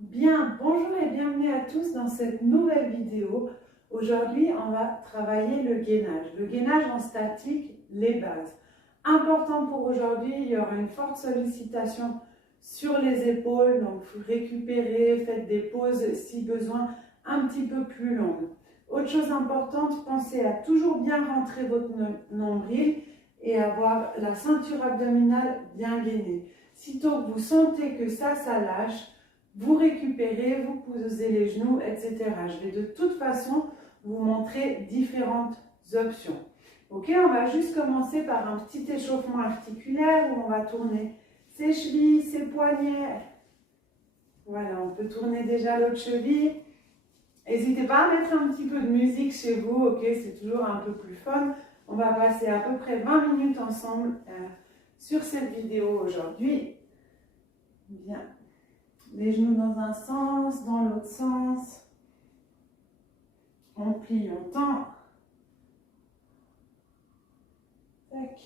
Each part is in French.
Bien, bonjour et bienvenue à tous dans cette nouvelle vidéo. Aujourd'hui, on va travailler le gainage. Le gainage en statique, les bases. Important pour aujourd'hui, il y aura une forte sollicitation sur les épaules, donc vous récupérez, faites des pauses si besoin un petit peu plus longues. Autre chose importante, pensez à toujours bien rentrer votre nombril et avoir la ceinture abdominale bien gainée. Sitôt que vous sentez que ça lâche, vous récupérez, vous posez les genoux, etc. Je vais de toute façon vous montrer différentes options. Ok, on va juste commencer par un petit échauffement articulaire où on va tourner ses chevilles, ses poignets. Voilà, on peut tourner déjà l'autre cheville. N'hésitez pas à mettre un petit peu de musique chez vous, ok, c'est toujours un peu plus fun. On va passer à peu près 20 minutes ensemble sur cette vidéo aujourd'hui. Bien. Les genoux dans un sens, dans l'autre sens. On plie, on tend. Tac.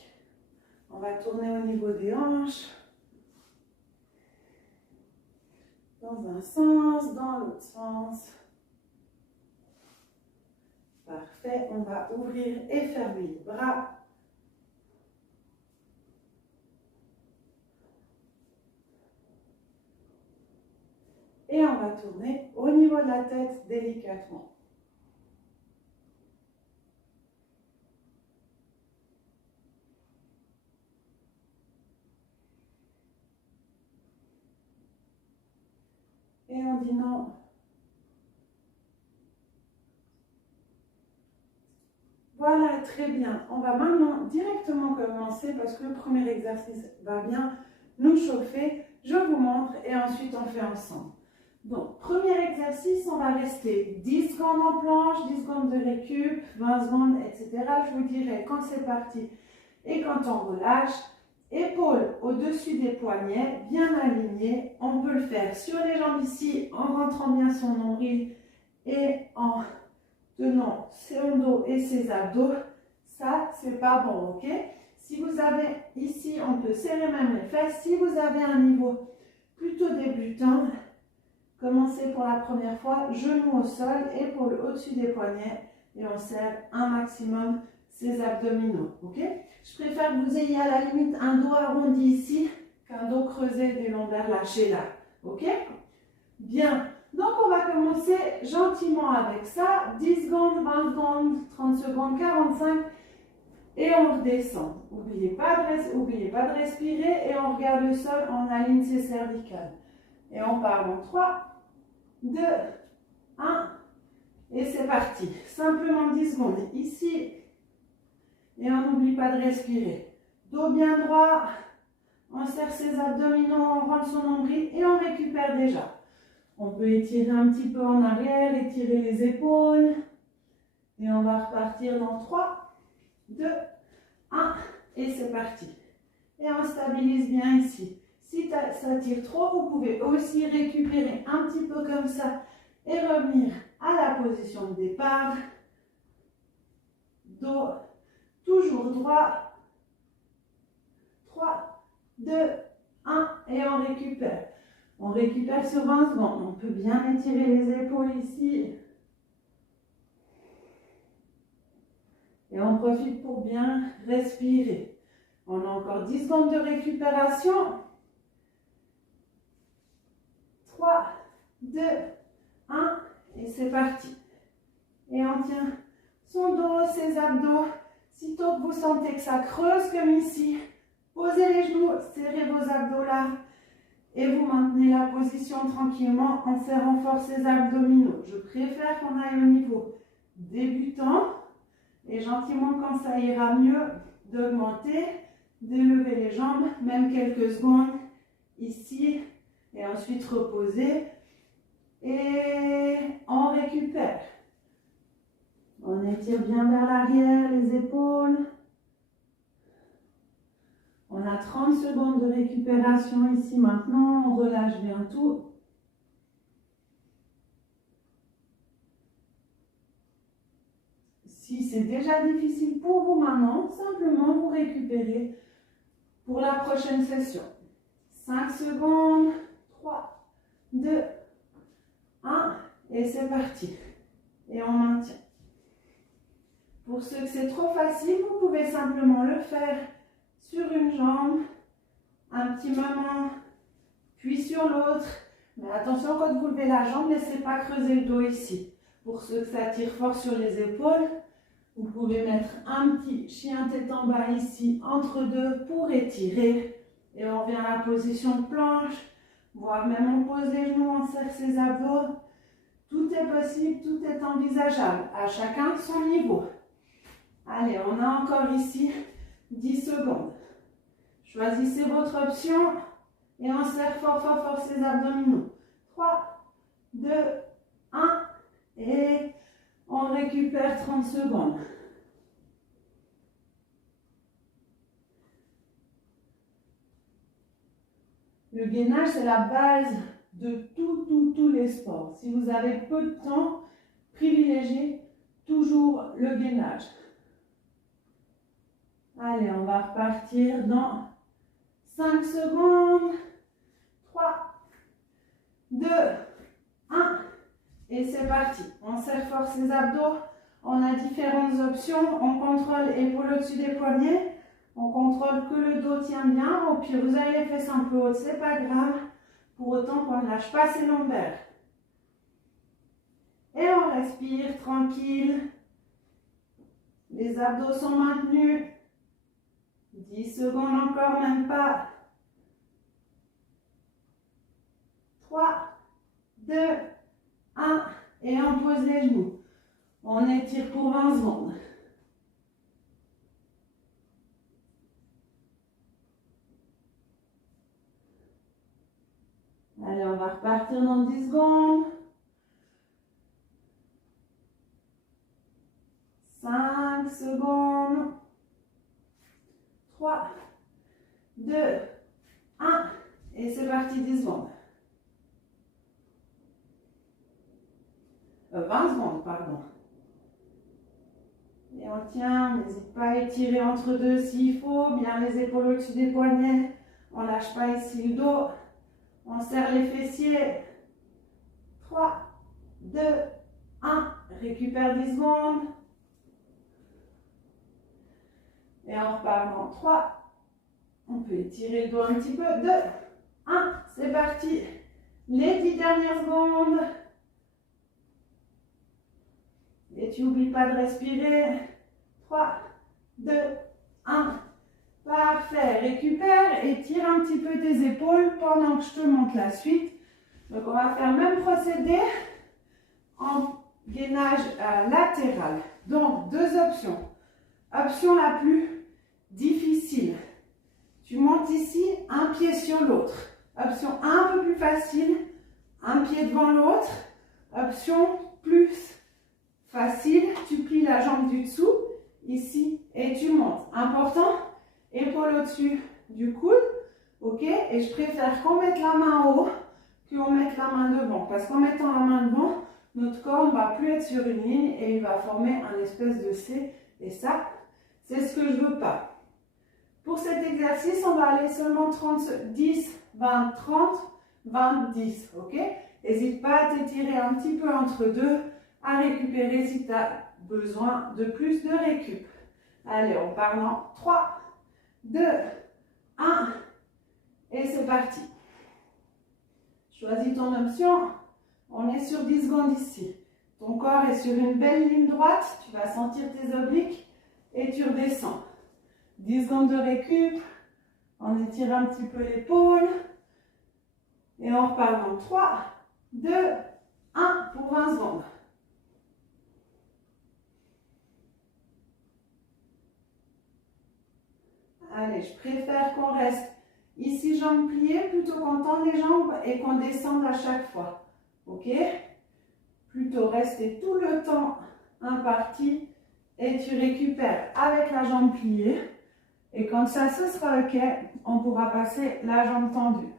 On va tourner au niveau des hanches. Dans un sens, dans l'autre sens. Parfait. On va ouvrir et fermer les bras. Et on va tourner au niveau de la tête délicatement. Et on dit non. Voilà, très bien. On va maintenant directement commencer parce que le premier exercice va bien nous chauffer. Je vous montre et ensuite on fait ensemble. Donc, premier exercice, on va rester 10 secondes en planche, 10 secondes de récup, 20 secondes, etc. Je vous dirai quand c'est parti et quand on relâche. Épaules au-dessus des poignets, bien alignées. On peut le faire sur les jambes ici, en rentrant bien son nombril et en tenant son dos et ses abdos. Ça, c'est pas bon, ok? Si vous avez ici, on peut serrer même les fesses. Si vous avez un niveau plutôt débutant, commencez pour la première fois, genoux au sol, épaules au-dessus des poignets et on serre un maximum ses abdominaux, ok? Je préfère que vous ayez à la limite un dos arrondi ici qu'un dos creusé des lombaires lâchés là, ok? Bien, donc on va commencer gentiment avec ça, 10 secondes, 20 secondes, 30 secondes, 45 et on redescend. N'oubliez pas de respirer et on regarde le sol, on aligne ses cervicales. Et on part en 3, 2, 1 et c'est parti. Simplement 10 secondes ici et on n'oublie pas de respirer. Dos bien droit, on serre ses abdominaux, on rentre son nombril et on récupère déjà. On peut étirer un petit peu en arrière, étirer les épaules et on va repartir dans 3, 2, 1 et c'est parti. Et on stabilise bien ici. Si ça tire trop, vous pouvez aussi récupérer un petit peu comme ça et revenir à la position de départ. Dos toujours droit. 3, 2, 1 et on récupère. On récupère sur 20 secondes. On peut bien étirer les épaules ici. Et on profite pour bien respirer. On a encore 10 secondes de récupération. 3, 2, 1 et c'est parti. Et on tient son dos, ses abdos. Sitôt que vous sentez que ça creuse comme ici, posez les genoux, serrez vos abdos là et vous maintenez la position tranquillement en serrant fort ses abdominaux. Je préfère qu'on aille au niveau débutant et gentiment quand ça ira mieux d'augmenter, d'élever les jambes, même quelques secondes ici et ensuite reposer et on récupère. On étire bien vers l'arrière les épaules. On a 30 secondes de récupération ici maintenant, on relâche bien tout. Si c'est déjà difficile pour vous maintenant, simplement vous récupérez pour la prochaine session. 5 secondes, 3, 2, 1, et c'est parti. Et on maintient. Pour ceux que c'est trop facile, vous pouvez simplement le faire sur une jambe, un petit moment, puis sur l'autre. Mais attention, quand vous levez la jambe, ne laissez pas creuser le dos ici. Pour ceux que ça tire fort sur les épaules, vous pouvez mettre un petit chien tête en bas ici, entre deux, pour étirer. Et on revient à la position de planche, voire même on pose les genoux, on serre ses abdos. Tout est possible, tout est envisageable, à chacun son niveau. Allez, on a encore ici 10 secondes. Choisissez votre option et on serre fort, fort, fort ses abdominaux. 3, 2, 1 et on récupère 30 secondes. Le gainage, c'est la base de tous les sports. Si vous avez peu de temps, privilégiez toujours le gainage. Allez, on va repartir dans 5 secondes. 3, 2, 1. Et c'est parti. On serre fort ses abdos. On a différentes options. On contrôle épaule au-dessus des poignets. On contrôle que le dos tient bien. Au pire, vous avez les fesses un peu hautes, c'est pas grave. Pour autant qu'on ne lâche pas ses lombaires. Et on respire tranquille. Les abdos sont maintenus. 10 secondes encore, même pas. 3, 2, 1. Et on pose les genoux. On étire pour 20 secondes. Allez, on va repartir dans 10 secondes. 5 secondes. 3, 2, 1. Et c'est parti, 10 secondes. 20 secondes, pardon. Et on tient, n'hésite pas à étirer entre deux s'il faut. Bien les épaules au-dessus des poignets. On ne lâche pas ici le dos. On serre les fessiers. 3, 2, 1. Récupère 10 secondes. Et on repart dans 3. On peut étirer le dos un petit peu. 2, 1. C'est parti. Les 10 dernières secondes. Et tu n'oublies pas de respirer. 3, 2, 1. Parfait. Récupère et tire un petit peu tes épaules pendant que je te montre la suite. Donc, on va faire le même procédé en gainage latéral. Donc, deux options. Option la plus difficile. Tu montes ici, un pied sur l'autre. Option un peu plus facile, un pied devant l'autre. Option plus facile, tu plies la jambe du dessous, ici, et tu montes. Important, épaule au-dessus du coude, ok? Et je préfère qu'on mette la main en haut qu'on mette la main devant. Parce qu'en mettant la main devant, notre corps ne va plus être sur une ligne et il va former un espèce de C. Et ça, c'est ce que je ne veux pas. Pour cet exercice, on va aller seulement 10, 20, 30, 20, 10, ok? N'hésite pas à t'étirer un petit peu entre deux, à récupérer si tu as besoin de plus de récup. Allez, on part dans 3, 2, 1, et c'est parti. Choisis ton option, on est sur 10 secondes ici. Ton corps est sur une belle ligne droite, tu vas sentir tes obliques et tu redescends. 10 secondes de récup, on étire un petit peu l'épaule et on repart dans 3, 2, 1 pour 20 secondes. Allez, je préfère qu'on reste ici jambes pliées plutôt qu'on tende les jambes et qu'on descende à chaque fois. Ok? Plutôt rester tout le temps imparti et tu récupères avec la jambe pliée. Et quand ça, ce sera ok, on pourra passer la jambe tendue.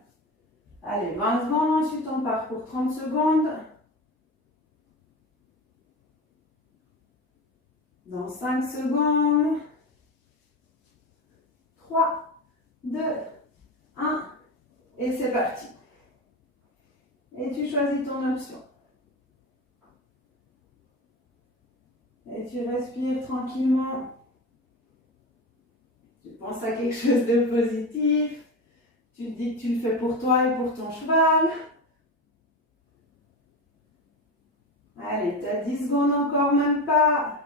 Allez, 20 secondes, ensuite on part pour 30 secondes. Dans 5 secondes. 3, 2, 1, et c'est parti. Et tu choisis ton option. Et tu respires tranquillement. Tu penses à quelque chose de positif. Tu te dis que tu le fais pour toi et pour ton cheval. Allez, tu as 10 secondes encore, même pas.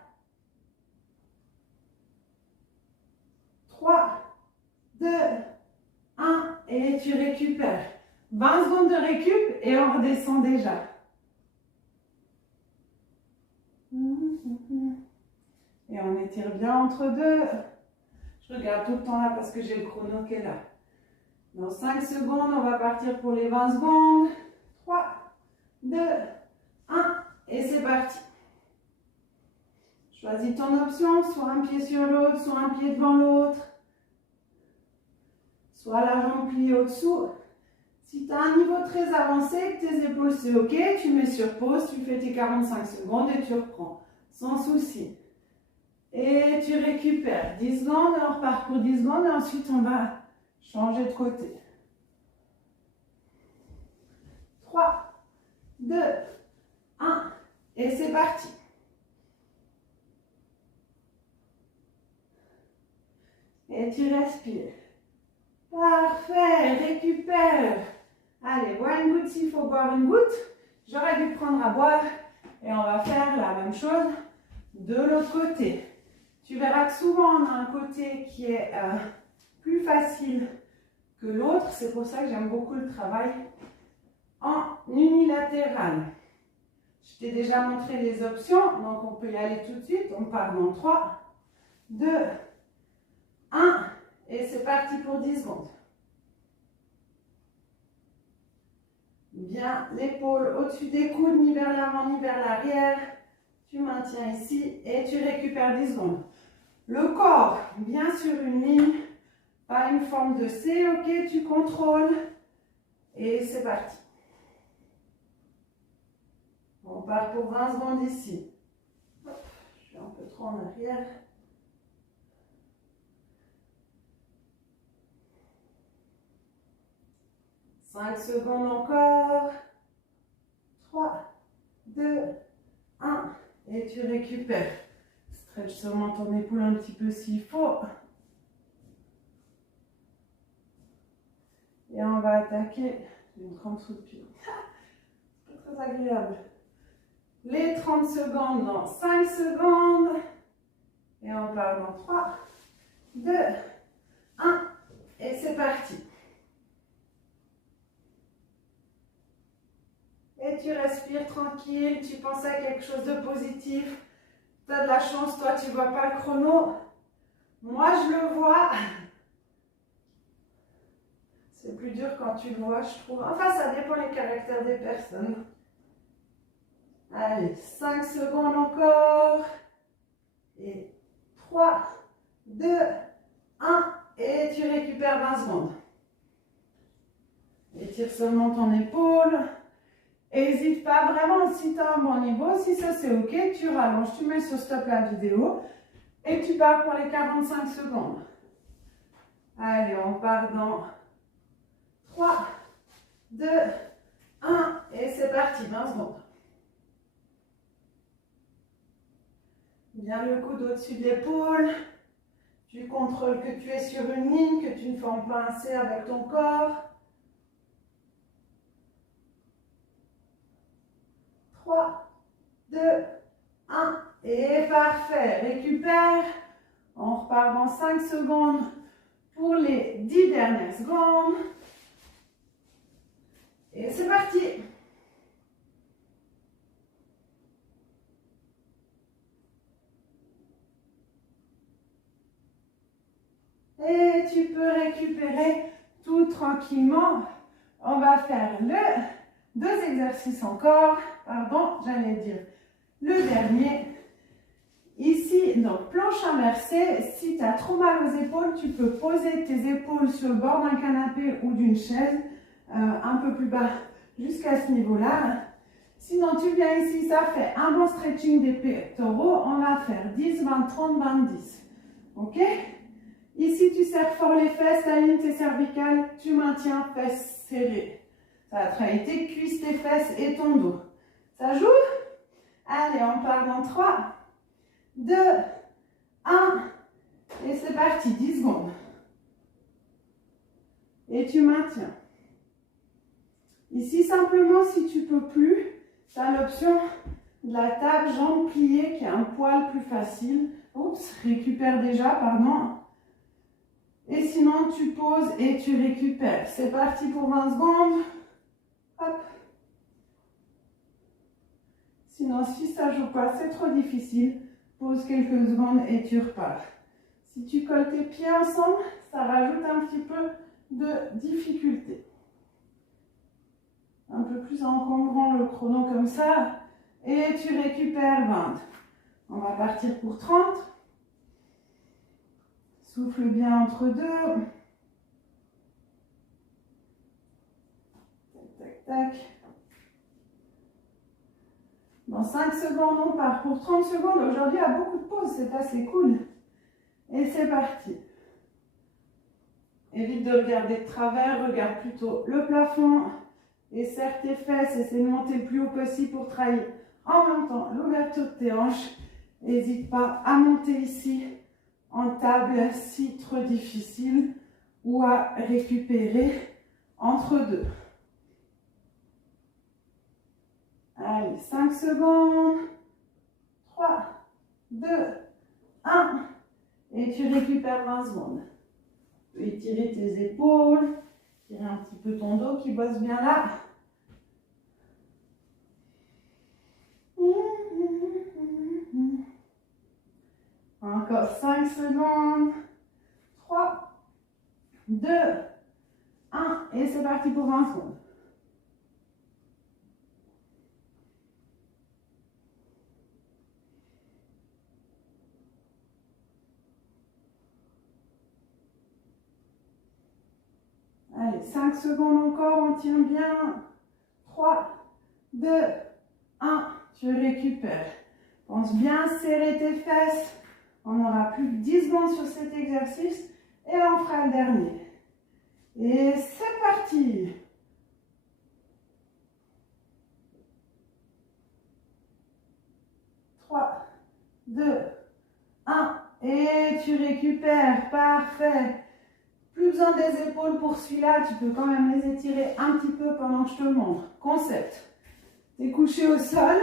3, 2, 1. Et tu récupères. 20 secondes de récup et on redescend déjà. Et on étire bien entre deux. Je regarde tout le temps là parce que j'ai le chrono qui est là. Dans 5 secondes, on va partir pour les 20 secondes. 3, 2, 1. Et c'est parti. Choisis ton option, soit un pied sur l'autre, soit un pied devant l'autre. Soit la jambe pliée au-dessous. Si tu as un niveau très avancé, que tes épaules c'est ok, tu mets sur pause, tu fais tes 45 secondes et tu reprends. Sans souci. Et tu récupères 10 secondes, on repart pour 10 secondes et ensuite on va changer de côté. 3, 2, 1 et c'est parti. Et tu respires. Parfait, récupère. Allez, bois une goutte s'il faut boire une goutte. J'aurais dû prendre à boire et on va faire la même chose de l'autre côté. Tu verras que souvent on a un côté qui est plus facile que l'autre. C'est pour ça que j'aime beaucoup le travail en unilatéral. Je t'ai déjà montré les options, donc on peut y aller tout de suite. On part dans 3, 2, 1 et c'est parti pour 10 secondes. Bien l'épaule au-dessus des coudes, ni vers l'avant ni vers l'arrière. Tu maintiens ici et tu récupères 10 secondes. Le corps bien sur une ligne, pas une forme de C, ok, tu contrôles et c'est parti. On part pour 20 secondes ici. Hop, je suis un peu trop en arrière. « 5 secondes encore. 3, 2, 1 et tu récupères. Stretch seulement ton épaule un petit peu s'il faut. Et on va attaquer. J'ai une crampe sous le pied. C'est pas très agréable. Les 30 secondes dans 5 secondes. Et on part dans 3, 2, 1 et c'est parti. Et tu respires tranquille, tu penses à quelque chose de positif. Tu as de la chance, toi tu ne vois pas le chrono. Moi je le vois. C'est plus dur quand tu le vois, je trouve. Enfin, ça dépend des caractères des personnes. Allez, 5 secondes encore. Et 3, 2, 1. Et tu récupères 20 secondes. Étire seulement ton épaule. N'hésite pas vraiment, si tu as un bon niveau, si ça c'est ok, tu rallonges, tu mets sur stop la vidéo et tu pars pour les 45 secondes. Allez, on part dans 3, 2, 1 et c'est parti, 20 secondes. Bien le coude au-dessus de l'épaule. Tu contrôles que tu es sur une ligne, que tu ne formes pas un C avec ton corps. 3, 2, 1 et parfait. Récupère. On repart dans 5 secondes pour les 10 dernières secondes. Et c'est parti. Et tu peux récupérer tout tranquillement. On va faire deux exercices encore. Pardon, j'allais dire le dernier. Ici, donc planche inversée. Si tu as trop mal aux épaules, tu peux poser tes épaules sur le bord d'un canapé ou d'une chaise, un peu plus bas jusqu'à ce niveau-là. Sinon, tu viens ici, ça fait un bon stretching des pectoraux. On va faire 10, 20, 30, 20, 10. Ok? Ici, tu serres fort les fesses, aligne tes cervicales, tu maintiens fesses serrées. Ça va travailler tes cuisses, tes fesses et ton dos. Ça joue? Allez, on part dans 3, 2, 1. Et c'est parti, 10 secondes. Et tu maintiens. Ici, simplement, si tu ne peux plus, tu as l'option de la table jambes pliées qui est un poil plus facile. Oups, récupère déjà, pardon. Et sinon, tu poses et tu récupères. C'est parti pour 20 secondes. Hop. Sinon, si ça ne joue pas, c'est trop difficile. Pose quelques secondes et tu repars. Si tu colles tes pieds ensemble, ça rajoute un petit peu de difficulté. Un peu plus encombrant le chrono comme ça. Et tu récupères 20. On va partir pour 30. Souffle bien entre deux. Tac, tac, tac. Dans 5 secondes, on part pour 30 secondes. Aujourd'hui, il y a beaucoup de pauses, c'est assez cool. Et c'est parti. Évite de regarder de travers, regarde plutôt le plafond. Et serre tes fesses, essaie de monter le plus haut possible pour travailler en même temps l'ouverture de tes hanches. N'hésite pas à monter ici en table si trop difficile ou à récupérer entre deux. Allez, 5 secondes. 3, 2, 1. Et tu récupères 20 secondes. Tu peux étirer tes épaules, tirer un petit peu ton dos qui bosse bien là. Encore 5 secondes. 3, 2, 1. Et c'est parti pour 20 secondes. Allez, 5 secondes encore, on tient bien. 3, 2, 1. Tu récupères. Pense bien serrer tes fesses. On aura plus que 10 secondes sur cet exercice et on fera le dernier. Et c'est parti. Trois, 2, 1. Et tu récupères. Parfait. Plus besoin des épaules pour celui-là. Tu peux quand même les étirer un petit peu pendant que je te le montre. Concept. Tu es couché au sol.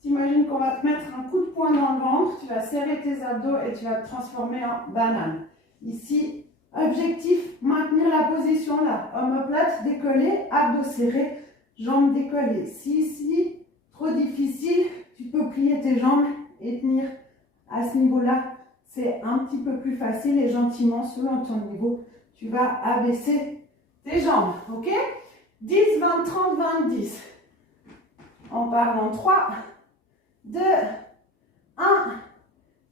T'imagines qu'on va te mettre un coup de poing dans le ventre, tu vas serrer tes abdos et tu vas te transformer en banane. Ici, objectif, maintenir la position là. Omoplate, décollé, abdos serrés, jambes décollées. Si trop difficile, tu peux plier tes jambes et tenir à ce niveau-là. C'est un petit peu plus facile et gentiment, selon ton niveau, tu vas abaisser tes jambes. Ok? 10, 20, 30, 20, 10. On part dans 3, 2, 1,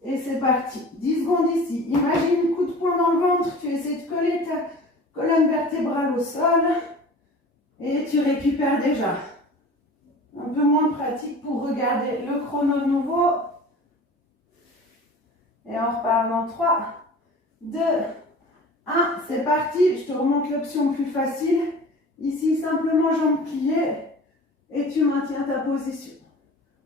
et c'est parti. 10 secondes ici. Imagine un coup de poing dans le ventre, tu essaies de coller ta colonne vertébrale au sol et tu récupères déjà. Un peu moins de pratique pour regarder le chrono de nouveau. Et on repart dans 3, 2, 1, c'est parti. Je te remonte l'option plus facile. Ici, simplement jambes pliées et tu maintiens ta position.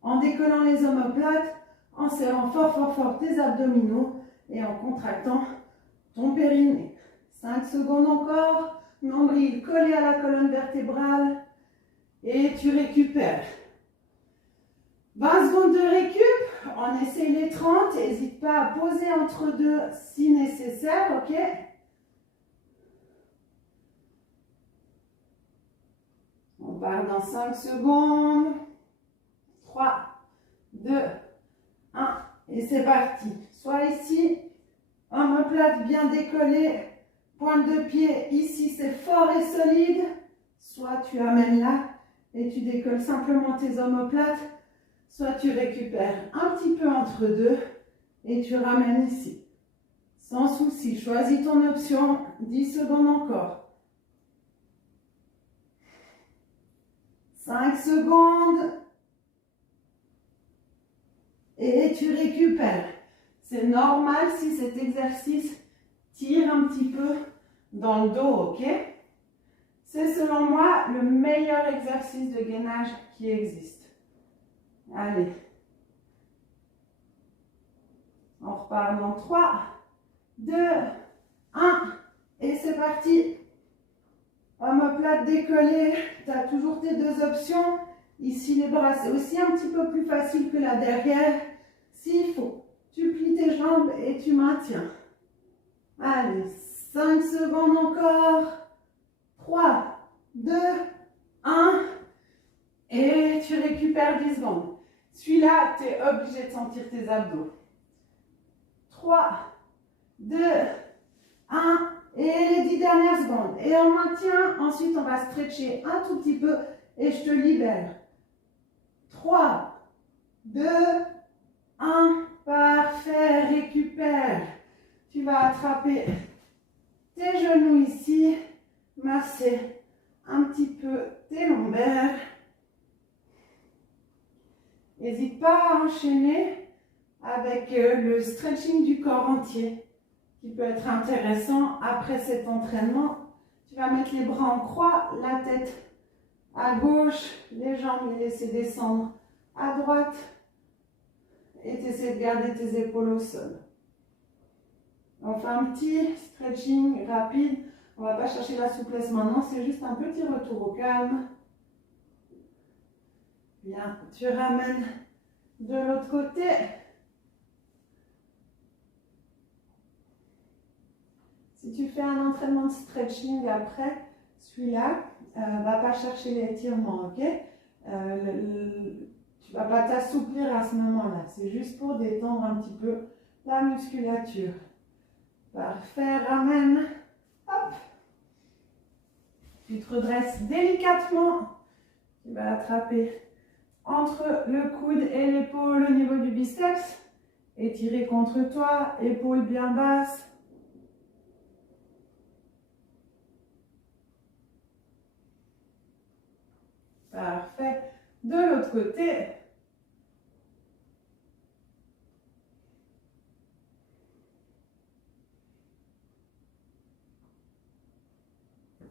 En décollant les omoplates, en serrant fort tes abdominaux et en contractant ton périnée. 5 secondes encore, nombril collé à la colonne vertébrale et tu récupères. 20 secondes de récup, on essaye les 30, n'hésite pas à poser entre deux si nécessaire, ok? On part dans 5 secondes. 3, 2, 1, et c'est parti. Soit ici, omoplate bien décollée, pointe de pied, ici c'est fort et solide. Soit tu amènes là et tu décolles simplement tes omoplates, soit tu récupères un petit peu entre deux et tu ramènes ici. Sans souci, choisis ton option, 10 secondes encore. 5 secondes. Et tu récupères. C'est normal si cet exercice tire un petit peu dans le dos, ok? C'est selon moi le meilleur exercice de gainage qui existe. Allez. On repart dans 3, 2, 1. Et c'est parti. Omoplate décollée. Tu as toujours tes deux options. Ici, les bras, c'est aussi un petit peu plus facile que là derrière. S'il faut, tu plies tes jambes et tu maintiens. Allez, 5 secondes encore. 3, 2, 1. Et tu récupères 10 secondes. Celui-là, tu es obligé de sentir tes abdos. 3, 2, 1. Et les 10 dernières secondes. Et on maintient. Ensuite, on va stretcher un tout petit peu. Et je te libère. 3, 2, 1. Parfait. Récupère. Tu vas attraper tes genoux ici. Masser un petit peu tes lombaires. N'hésite pas à enchaîner avec le stretching du corps entier qui peut être intéressant après cet entraînement. Tu vas mettre les bras en croix, la tête à gauche, les jambes les laisser descendre à droite et tu essaies de garder tes épaules au sol. On fait un petit stretching rapide. On ne va pas chercher la souplesse maintenant, c'est juste un petit retour au calme. Bien, tu ramènes de l'autre côté. Si tu fais un entraînement de stretching après, celui-là, va pas chercher l'étirement, ok? Tu vas pas t'assouplir à ce moment-là. C'est juste pour détendre un petit peu la musculature. Parfait, ramène. Hop. Tu te redresses délicatement. Tu vas attraper entre le coude et l'épaule au niveau du biceps. Étirer contre toi, épaule bien basse. Parfait. De l'autre côté.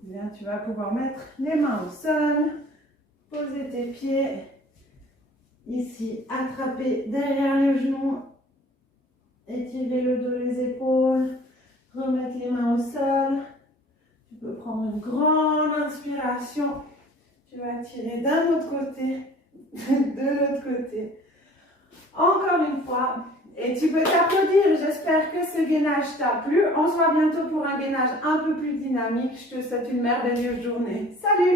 Bien, tu vas pouvoir mettre les mains au sol, poser tes pieds. Ici, attraper derrière les genoux, étirer le dos, les épaules, remettre les mains au sol. Tu peux prendre une grande inspiration. Tu vas tirer d'un autre côté, de l'autre côté. Encore une fois. Et tu peux t'applaudir. J'espère que ce gainage t'a plu. On se voit bientôt pour un gainage un peu plus dynamique. Je te souhaite une merveilleuse journée. Salut!